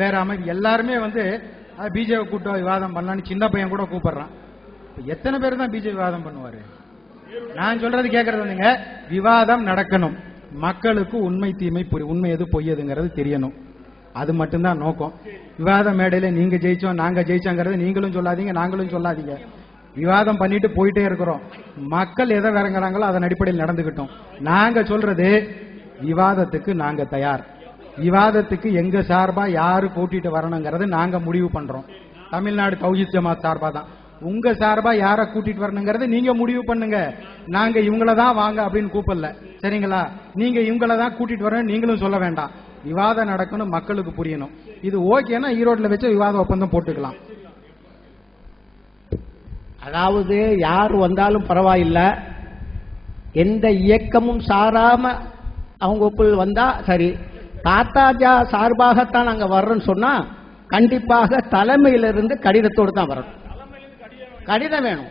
வேற அமைப்பு எல்லாருமே பிஜேபி கூட்டம் விவாதம் பண்ணலான்னு சின்ன பையன் கூட கூப்பிடுறான். எத்தனை பேர் தான் பிஜேபி விவாதம் பண்ணுவாரு? நான் சொல்றது கேட்கறது விவாதம் நடக்கணும், மக்களுக்கு உண்மை தீமை உண்மை எது பொய்யதுங்கிறது தெரியணும். அது மட்டும்தான் நோக்கம். விவாத மேடையில நீங்க ஜெயிச்சோம் நாங்க ஜெயிச்சோங்கிறது நீங்களும் சொல்லாதீங்க நாங்களும் சொல்லாதீங்க. விவாதம் பண்ணிட்டு போயிட்டே இருக்கிறோம். மக்கள் எதை இறங்குறாங்களோ அதன் அடிப்படையில் நடந்துகிட்டோம். நாங்க சொல்றது விவாதத்துக்கு நாங்க தயார். விவாதத்துக்கு எங்க சார்பா யாரு கூட்டிட்டு வரணுங்கிறது நாங்க முடிவு பண்றோம். தமிழ்நாடு தௌஹீத் ஜமாத் சார்பா தான். உங்க சார்பா யார கூட்டிட்டு வரணுங்கிறது நீங்க முடிவு பண்ணுங்க. நாங்க இவங்களதான் வாங்க அப்படின்னு கூப்பிடல, சரிங்களா? நீங்க இவங்களதான் கூட்டிட்டு வரணும் நீங்களும் சொல்ல வேண்டாம். விவாதம் நடக்கணும், மக்களுக்கு புரியணும். இது ஓகேனா ஈரோட்ல வச்சு விவாத ஒப்பந்தம் போட்டுக்கலாம். அதாவது யார் வந்தாலும் பரவாயில்ல, எந்த இயக்கமும் சாராம அவங்க ஒப்புள் வந்தா சரி. தாத்தாஜா சார்பாகத்தான் நாங்க வர்றோம்னு சொன்னா கண்டிப்பாக தலைமையிலிருந்து கடிதத்தோடு தான் வரணும். கடிதம் வேணும்.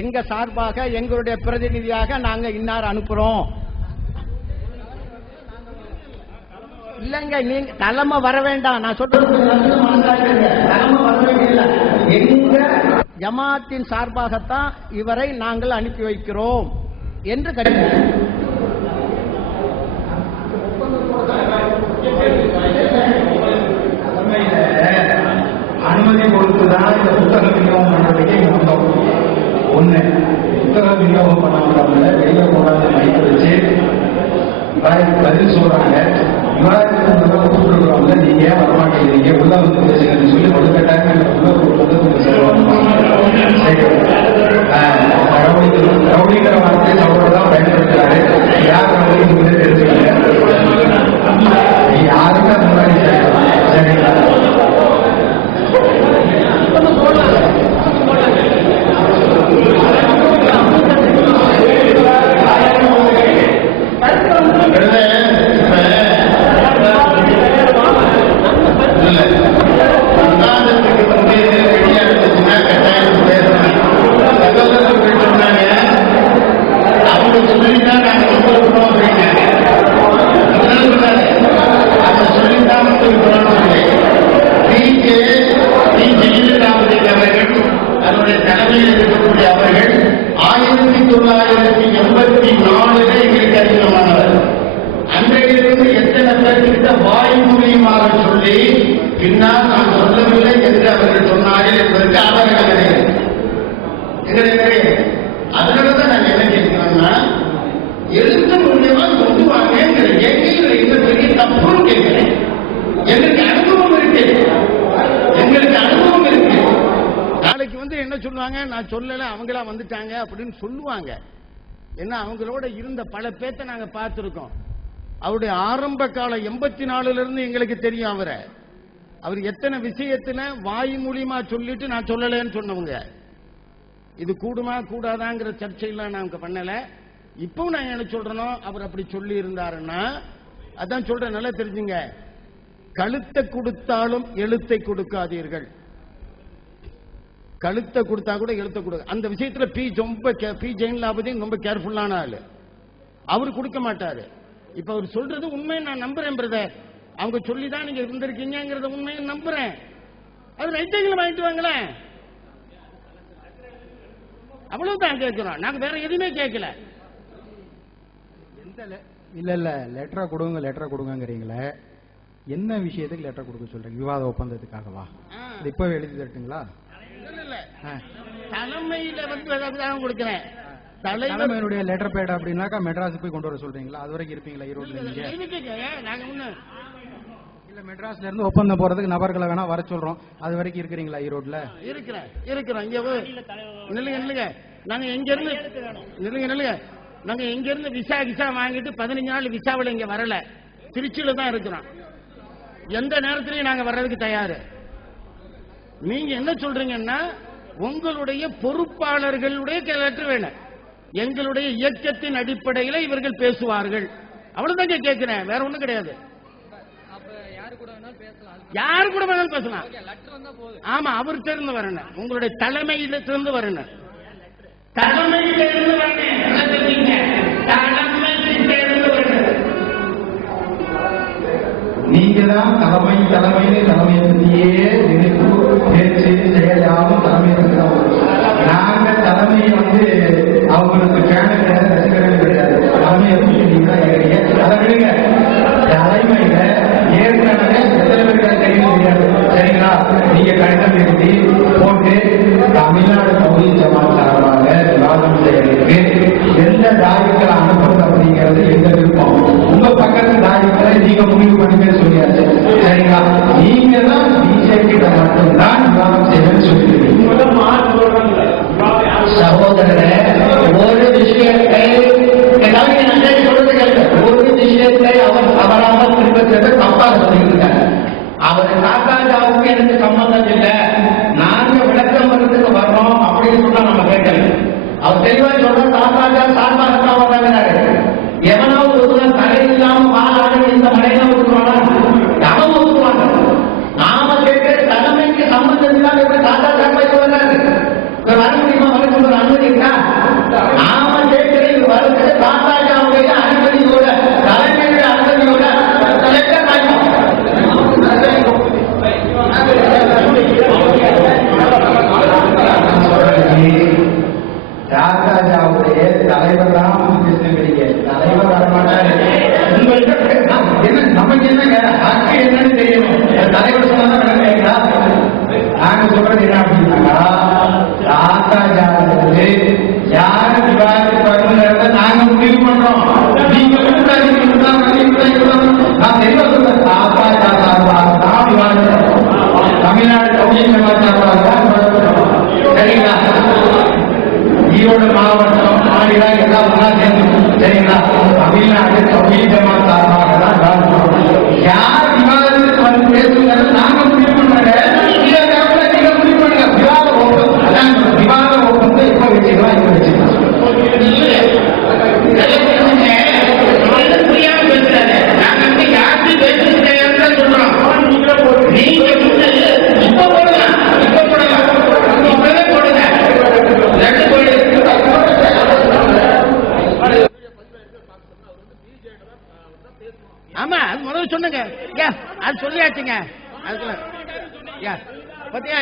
எங்க சார்பாக எங்களுடைய பிரதிநிதியாக நாங்க இன்னார் அனுப்புறோம். இல்லங்க, நீங்க தலைமை வர வேண்டாம். நான் சொல்றது எங்க ஜமாத்தின் சார்பாகத்தான் இவரை நாங்கள் அனுப்பி வைக்கிறோம் என்று கடிதம். அனுமதி கொடுத்துதான் இந்த புத்தக விநியோகம் பண்றதுக்கே வந்தோம். ஒண்ணு, புத்தக விநியோகம் பண்ணாமல வெளியே போடாத மைக்க வச்சு விவாதத்துக்கு பதில் சொல்றாங்க. விவாதத்துக்கு கூப்பிட்டுருக்கிறவங்க நீங்க ஏன் வரமாட்டேங்கிறீங்க, உள்ள வந்து பேசுங்கன்னு சொல்லி வலுக்கட்டாங்க ரவுடிங்கிற வார்த்தையை சொல்றதான் பயன்படுத்துறாரு. யார் ரவுடிங்கிறது தெரிஞ்சுக்கல. யாருமே முன்னாடி சரிங்களா? பின்னால் நான் சொல்லவில்லை என்று அவர்கள் சொன்னார்கள் என்பதற்கு ஆதாரங்கள் கிடையாது. அதனாலதான் நான் என்ன கேட்கிறேன்னா, எழுத்து மூலியமா சொல்லுவாங்க எங்க பெரிய தப்புன்னு கேட்கிறேன். எங்களுக்கு அனுபவம் இருக்கு, எங்களுக்கு அனுபவம் இருக்கு. நாளைக்கு என்ன சொல்லுவாங்க, நான் சொல்லல அவங்களா வந்துட்டாங்க அப்படின்னு சொல்லுவாங்க. ஏன்னா அவங்களோட இருந்த பல பேத்தை நாங்க பார்த்திருக்கோம். அவருடைய ஆரம்ப காலம் 84 இருந்து எங்களுக்கு தெரியும். அவர் எத்தனை விஷயத்துல வாய் மூலியமா சொல்லிட்டு நான் சொல்லலன்னு சொன்னவங்க. இது கூடுமா கூடாதாங்கிற சர்ச்சையெல்லாம் நாங்க பண்ணல. இப்போ நான் என்ன சொல்றேனோ அவர் அப்படி சொல்லி இருந்தாருன்னா அதான் சொல்றேன். நல்லா தெரிஞ்சுங்க, கழுத்தை கொடுத்தாலும் எழுத்தை கொடுக்காதீர்கள். கழுத்தை கொடுத்தா கூட எழுத்தை கொடுக்க. அந்த விஷயத்துல பி ஜெயின்லாபதியும் ரொம்ப கேர்ஃபுல்லான ஆளு. அவர் கொடுக்க மாட்டாரு. இப்ப அவர் சொல்றது உண்மையை நான் நம்புறேன் பிரதர். அவங்க சொல்லிதான் நீங்க இருந்திருக்கீங்கிறத உண்மையை நம்புறேன். அது ரைட்டிங்ல வாங்கிட்டு வாங்களேன், அவ்வளவுதான் கேட்கிறோம். நாங்க வேற எதுவுமே கேட்கல. இல்ல லெட்டரா கொடுங்க லெட்டரா கொடுங்கறீங்களே, என்ன விஷயத்துக்கு லெட்டர் கொடுக்க சொல்றீங்க? விவாத ஒப்பந்தத்துக்காகவா? இப்பவே எழுதி தரட்டுங்களா? தலைமையில கொடுக்கிறேன். தலைமையினுடைய லெட்டர் பேட் அப்படின்னாக்கா மெட்ராஸ் போய் கொண்டு வர சொல்றீங்களா? அது வரைக்கும் இருப்பீங்களா ஈரோட்ல? இல்ல மெட்ராஸ்ல இருந்து ஒப்பந்தம் போறதுக்கு நபர்களை வேணா வர சொல்றோம். அது வரைக்கும் இருக்கிறீங்களா ஈரோட்ல? இருக்கிறோம். நாங்க எங்க இருந்து நாங்க எங்க இருந்து விசா வாங்கிட்டு 15 நாள் விசாவில் இங்க வரல, திருச்சியில தான் இருக்கிறோம். எந்த நேரத்திலையும் நாங்க வர்றதுக்கு தயாரு. நீங்க என்ன சொல்றீங்கன்னா உங்களுடைய பொறுப்பாளர்களுடைய லெட்டர் வேணும். எங்களுடைய இயக்கத்தின் அடிப்படையில் இவர்கள் பேசுவார்கள். அவ்வளவுதான் கேட்கிறேன், வேற ஒண்ணும் கிடையாது. யாரு கூட வேணாலும் பேசலாம். ஆமா, அவர்கிட்ட இருந்து வரணும். உங்களுடைய தலைமையிலிருந்து வரணும். தலைமையிலிருந்து நீங்க தான் தலைமைன்னு தாடிகளை அனுப்புறது அப்படிங்கிறது எங்க விருப்பம். உங்க பக்கத்து தாடிகளை நீங்க முடிவு பண்ணிக்க சொல்லியாச்சு. சரிங்களா? நீங்க தான் பிஜேபி மட்டும்தான் விவாதம் செய்யணும்னு சொல்லிருக்கீங்க. சகோதரரே, ஒரு விஷயத்தை சொல்றது கேட்க, ஒரு விஷயத்தை அவர் தவறாக திருப்பத்தை தப்பாக சொல்லியிருக்காங்க. அவர் காக்காஜாவுக்கு எனக்கு சம்பந்தம் இல்லை, நாங்க விளக்கம் வர்றதுக்கு வர்றோம் அப்படின்னு சொன்னா நம்ம கேட்கல. அவர் தெளிவா சொல்ற காக்காஜா சார்பாகத்தான் வர்றாங்கிறாரு. எவனாவது ஒருவன் தலை இல்லாம வாழாடு இந்த மழையில ஒத்துக்குவானா? அவன் ஒத்துக்குவாங்க. நாம கேட்கிற தலைமைக்கு சம்பந்தம் இல்லாம எப்படி காக்கா சார்பாக வர்றாரு? வர முடியுமா? வர அனுமதி இருக்கா? நாம கேட்கிற வருகிற காக்காஜாவுடைய அனுமதியோட தலைமையுடைய அனுமதியோட ராஜாவுடைய தலைவர் தான் பேசுகிறீங்க. தலைவர் வரமாட்டாரு. உங்கள்கிட்ட என்ன நமக்கு என்னங்க ஹக்கு என்னன்னு தெரியணும். தலைவர் சொன்னாதான் விளங்குறீங்களா? நாங்க சொல்றது என்ன அப்படின்னாக்கா, ராஜாவுக்கு யாரு விவாதிப்பாங்க நாங்க முடிவு பண்றோம். நீங்க நான் தெளிவா சொல்றேன். ராஜா சார்பாக தான் விவாதிக்கிறோம். தமிழ்நாடு கவுன்சில் சார்பாக தான் விவாதிக்கிறோம். சரிங்களா? ஈரோடு மாவட்டம் மாநில எல்லாம் ஒன்றா சேர்ந்து. சரிங்களா? தமிழ்நாடு கவுன்சில் சார்பாக தான் விவாதிக்கிறோம். யார் விவாதத்துக்கு வந்து பேசுங்கிறது நாங்க முடிவு பண்றோங்க. நீங்க முடிவு பண்ணுங்க. விவாத ஒப்பந்தம் அதான் விவாத ஒப்பந்தம் எப்ப வச்சுக்கலாம் இப்ப வச்சுக்கலாம். ஆமா, அது முதல்ல சொன்னுங்க. அது சொல்லியாச்சுங்க. அதுக்குள்ள பத்தியா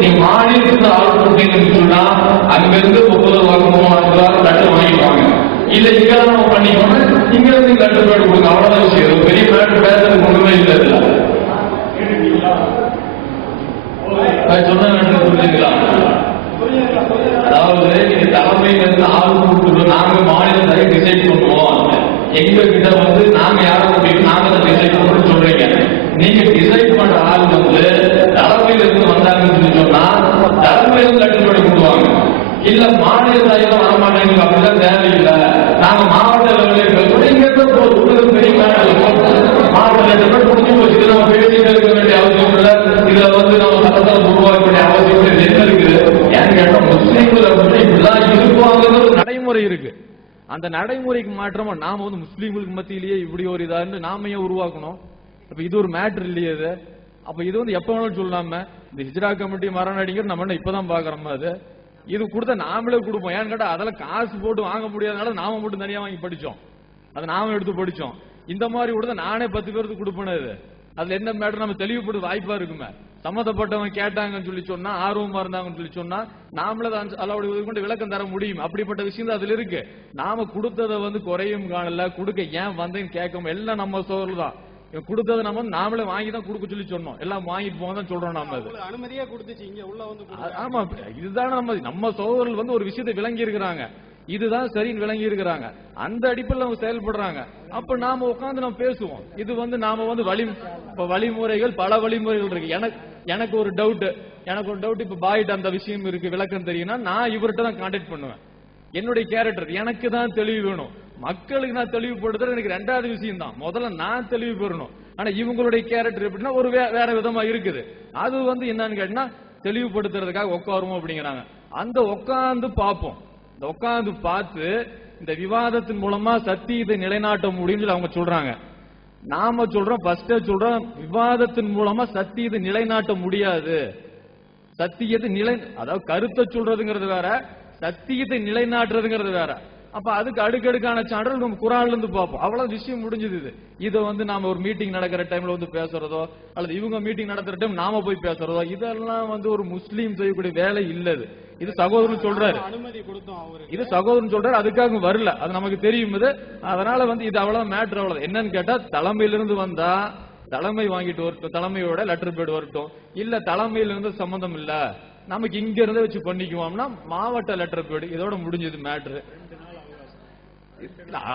நீ மாநிலத்தில் ஆள் கொடுத்தீங்கன்னு சொன்னா அங்கிருந்து 30 வாக்கு லட்டு வாங்கிப்பாங்க. இல்ல இங்கதான் நம்ம பண்ணிக்கோங்க, இங்க இருந்து கட்டுப்பாடு கொடுங்க, அவ்வளவுதான் விஷயம். பெரிய மேட்டு பேசுறது ஒண்ணுமே இல்லை. இதுல சொன்ன புரிஞ்சுங்களா? அதாவது நீங்க தலைமையில இருந்து ஆள் கொடுத்து நாங்க மாநிலத்தை டிசைட் பண்ணுவோம், எங்க கிட்ட வந்து நாங்க யார முடியும் நாங்க அதை டிசைட் பண்ணணும்னு சொல்றீங்க. நீங்க டிசைட் பண்ற ஆள் வந்து தலைமையில இருந்து வந்தாங்கன்னு சொன்னா தலைமையில இருந்து கட்டுப்பாடு கொடுவாங்க. இல்ல மாநில தாயெல்லாம் வரமாட்டேங்க, அப்படிலாம் தேவையில்லை, நாங்க மாவட்ட லெவலில் பேசுறோம், இங்க இருந்து பெரிய மாவட்ட லெவலில் முடிஞ்சு போச்சு. நம்ம பேசிட்டு இருக்க வேண்டிய அவசியம் இல்லை. இதுல வந்து நம்ம சட்டத்தை உருவாக்க வேண்டிய அவசியம் இல்லை. என்ன இருக்குது ஏன்னு கேட்டா முஸ்லீம்கள் அப்படின்னு இப்படிலாம் இருப்பாங்க நடைமுறை இருக்கு. அந்த நடைமுறைக்கு மாற்றமா நாம வந்து முஸ்லீம்களுக்கு மத்தியிலேயே இப்படி ஒரு இதான்னு நாம ஏன் உருவாக்கணும்? அப்ப இது ஒரு மேட்டர் இல்லையே இது. அப்ப இது வந்து எப்ப வேணாலும் சொல்லாம இந்த ஹிஜ்ரா கமிட்டி மரண அடிங்கிற நம்ம என்ன இப்பதான் பாக்குறோமா? அது இது கொடுத்த நாமளே கொடுப்போம். ஏன்னு கேட்டா அதெல்லாம் காசு போட்டு வாங்க முடியாதனால நாம மட்டும் தனியா வாங்கி படிச்சோம், அதை நாம எடுத்து படிச்சோம். இந்த மாதிரி கொடுத்தா நானே 10 பேருக்கு கொடுப்பேன். இது அதுல என்ன மேட்டர் நம்ம தெளிவுபடுத்த வாய்ப்பா இருக்குமே. சம்மந்தப்பட்டவங்க கேட்டாங்கன்னு சொல்லி சொன்னா, ஆர்வமா இருந்தாங்கன்னு சொல்லி சொன்னா நாமளே அளவுடைய கொண்டு விளக்கம் தர முடியும். அப்படிப்பட்ட விஷயம் தான் அதுல இருக்கு. நாம கொடுத்ததை வந்து குறையும் காணல, கொடுக்க ஏன் வந்தேன்னு கேட்கும் எல்லாம் நம்ம சோர்வு தான். கொடுத்ததை நம்ம நாமளே வாங்கி தான் கொடுக்க சொல்லி சொன்னோம், எல்லாம் வாங்கிட்டு போங்க தான் சொல்றோம். நம்ம அனுமதியா கொடுத்துச்சு இங்க உள்ள வந்து. ஆமா, இதுதான் நம்ம சோதரர்கள் வந்து ஒரு விஷயத்தை விளங்கி இருக்கிறாங்க, இதுதான் சரின்னு விளங்கி இருக்கிறாங்க, அந்த அடிப்படையில் அவங்க செயல்படுறாங்க. அப்ப நாம உட்காந்து நம்ம பேசுவோம். இது வந்து நாம வந்து வழிமுறைகள் பல வழிமுறைகள் இருக்கு. எனக்கு ஒரு டவுட் இப்ப பாய்ட்டு அந்த விஷயம் இருக்கு, விளக்கம் தெரியும்னா நான் இவர்கிட்ட தான் கான்டாக்ட் பண்ணுவேன். என்னுடைய கேரக்டர் எனக்கு தான் தெளிவு வேணும், மக்களுக்கு நான் தெளிவுபடுத்துறது எனக்கு ரெண்டாவது விஷயம் தான். முதல்ல நான் தெளிவு பெறணும். ஆனா இவங்களுடைய கேரக்டர் எப்படின்னா ஒரு வேற விதமா இருக்குது. அது வந்து என்னன்னு கேட்டா தெளிவுபடுத்துறதுக்காக உட்காருவோம் அப்படிங்கிறாங்க. அந்த உட்கார்ந்து பார்ப்போம். இந்த உட்கார்ந்து பார்த்து இந்த விவாதத்தின் மூலமா சத்தியத்தை நிலைநாட்ட முடியும்னு சொல்லி அவங்க சொல்றாங்க. நாம சொல்றோம், ஃபர்ஸ்ட் சொல்றோம், விவாதத்தின் மூலமா சத்தியத்தை நிலைநாட்ட முடியாது. சத்தியத்தை அதாவது கருத்தை சொல்றதுங்கிறது வேற, சத்தியத்தை நிலைநாட்டுறதுங்கிறது வேற. அப்ப அதுக்கு அடுக்கடுக்கான சான்றல் நம்ம குரான்ல இருந்து பார்ப்போம். அவ்வளவு விஷயம் முடிஞ்சது. இதை வந்து நாம ஒரு மீட்டிங் நடக்கிற டைம்ல வந்து பேசுறதோ, அல்லது இவங்க மீட்டிங் நடத்துற டைம் நாம போய் பேசுறதோ, இதெல்லாம் வந்து ஒரு முஸ்லீம் செய்யக்கூடிய வேலை இல்லது. இது சகோதரன் சொல்றாரு, அனுமதி கொடுத்தோம் அவருக்கு. இது சகோதரன் சொல்றாரு, அதுக்காக வரல, அது நமக்கு தெரியும். அதனால வந்து இது அவ்வளவு மேட்டர். அவ்வளவு என்னன்னு கேட்டா தலைமையிலிருந்து வந்தா தலைமை வாங்கிட்டு வரட்டும், தலைமையோட லெட்டர் பேட் வரட்டும். இல்ல தலைமையிலிருந்து சம்பந்தம் இல்ல, நமக்கு இங்க இருந்து வச்சு பண்ணிக்குவோம்னா மாவட்ட லெட்டர் பேட், இதோட முடிஞ்சது மேட்ரு.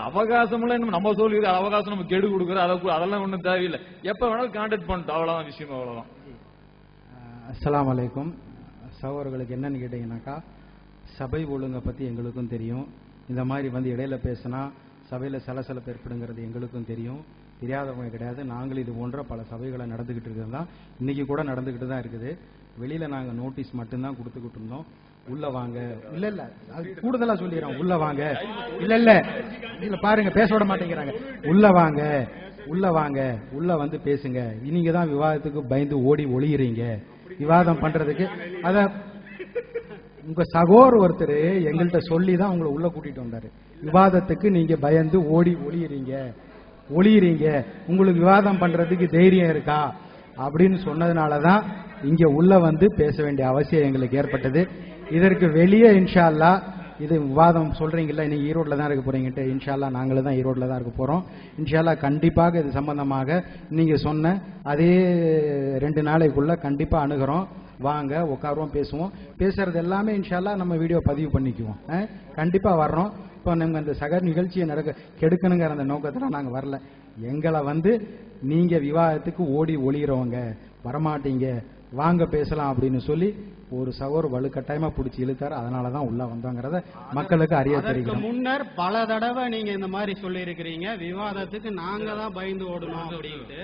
அவகாசம் நம்ம சொல்லி அவகாசம் நம்ம கெடு கொடுக்குற அதெல்லாம் ஒண்ணும் தேவையில்லை. எப்ப வேணாலும் கான்டாக்ட் பண்ணிட்டோம், அவ்வளவுதான் விஷயம். அவ்வளவுதான். அஸ்ஸலாமு அலைக்கும். சகோதரர்களுக்கு என்னன்னு கேட்டீங்கன்னாக்கா, சபை ஒழுங்கை பத்தி எங்களுக்கும் தெரியும். இந்த மாதிரி வந்து இடையில பேசினா சபையில சலசலப்பு ஏற்படுங்கிறது எங்களுக்கும் தெரியும். தெரியாதவங்க கிடையாது. நாங்கள் இது போன்ற பல சபைகளை நடந்துகிட்டு இருக்கிறது தான், இன்னைக்கு கூட நடந்துகிட்டு தான் இருக்குது. வெளியில நாங்க நோட்டீஸ் மட்டும்தான் கொடுத்துக்கிட்டு இருந்தோம். உள்ள வாங்க, இல்ல இல்ல அது கூடுதலா சொல்லிடுறோம், உள்ள வாங்க, இல்ல இல்ல இல்ல பாருங்க பேச விட மாட்டேங்கிறாங்க. உள்ள வாங்க, உள்ள வாங்க, உள்ள வந்து பேசுங்க. நீங்க தான் விவாதத்துக்கு பயந்து ஓடி ஒளியுறீங்க விவாதம் பண்றதுக்கு. அத உங்க சகோதரர் ஒருத்தர் எங்கள்கிட்ட சொல்லி தான் உங்களை உள்ள கூட்டிட்டு வந்தாரு. விவாதத்துக்கு நீங்க பயந்து ஓடி ஒளியுறீங்க, உங்களுக்கு விவாதம் பண்றதுக்கு தைரியம் இருக்கா அப்படின்னு சொன்னதுனாலதான் இங்க உள்ள வந்து பேச வேண்டிய அவசியம் எங்களுக்கு ஏற்பட்டது. இதற்கு வெளியே இன்ஷா அல்லாஹ் இது விவாதம் சொல்றீங்கல்ல, நீங்க ஈரோட்ல தான் இருக்க போறீங்கட்டு, இன்ஷா அல்லாஹ் நாங்களும் தான் ஈரோட்ல தான் இருக்க போறோம். இன்ஷா அல்லாஹ் கண்டிப்பாக இது சம்பந்தமாக நீங்க சொன்ன அதே 2 நாளைக்குள்ள கண்டிப்பா அணுகிறோம். வாங்க உட்காருவோம், பேசுவோம். பேசுறது எல்லாமே இன்ஷா அல்லாஹ் நம்ம வீடியோ பதிவு பண்ணிக்குவோம். கண்டிப்பா வர்றோம். இப்போ நம்ம அந்த நிகழ்ச்சியை கெடுக்கணுங்கிற அந்த நோக்கத்துல நாங்க வரல. எங்களை வந்து நீங்க விவாதத்துக்கு ஓடி ஒளிகிறவங்க வரமாட்டீங்க, வாங்க பேசலாம் அப்படின்னு சொல்லி ஒரு சகோதரர் வலுக்கட்டாயமா பிடிச்சி இழுத்தாரு. அதனாலதான் உள்ள வந்தாங்கிறத மக்களுக்கு அறிய தெரியும். முன்னர் பல தடவை நீங்க இந்த மாதிரி சொல்லி இருக்கிறீங்க, விவாதத்துக்கு நாங்க தான் பயந்து ஓடணும் அப்படின்ட்டு.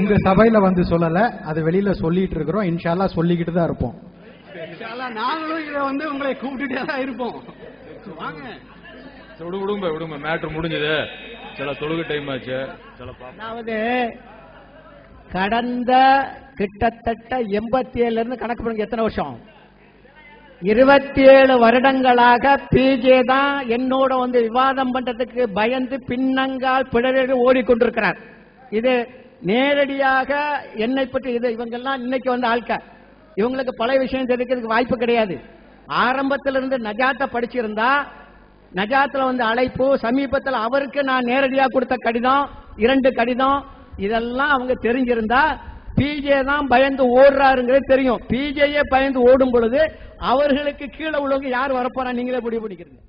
உங்க சபையில வந்து சொல்லல, அது வெளியில சொல்லிட்டு இருக்கிறோம். இன்ஷா அல்லாஹ் சொல்லிக்கிட்டு தான் இருப்போம். நாங்களும் இதை வந்து உங்களை கூப்பிட்டுட்டே தான் இருப்போம். வாங்க விடுங்க, மேட்டர் முடிஞ்சது. சில தொழுகை டைம் ஆச்சு. அதாவது கடந்த கிட்டத்தட்ட 87 இருந்து கணக்கு பண்ணுங்க, எத்தனை வருஷம்? 27 வருடங்களாக பிஜே தான் என்னோட வந்து விவாதம் பண்றதுக்கு பயந்து பின்னங்கால் பிடரில் ஓடிக்கொண்டிருக்கிறார். இது நேரடியாக என்னை பற்றி இது இவங்கெல்லாம் இன்னைக்கு வந்து ஆட்கள் இவங்களுக்கு பழைய விஷயம் தெரிவிக்கிறதுக்கு வாய்ப்பு கிடையாது. ஆரம்பத்தில் இருந்து நஜாத்தை படிச்சிருந்தா, நஜாத்துல வந்து அழைப்பு, சமீபத்தில் அவருக்கு நான் நேரடியாக கொடுத்த கடிதம், 2 கடிதம், இதெல்லாம் அவங்க தெரிஞ்சிருந்தா பிஜே தான் பயந்து ஓடுறாருங்கிறது தெரியும். பிஜேயே பயந்து ஓடும் பொழுது அவர்களுக்கு கீழே உள்ளவங்க யார் வரப்போறா நீங்களே முடிவு பண்ணிக்கிறீங்க.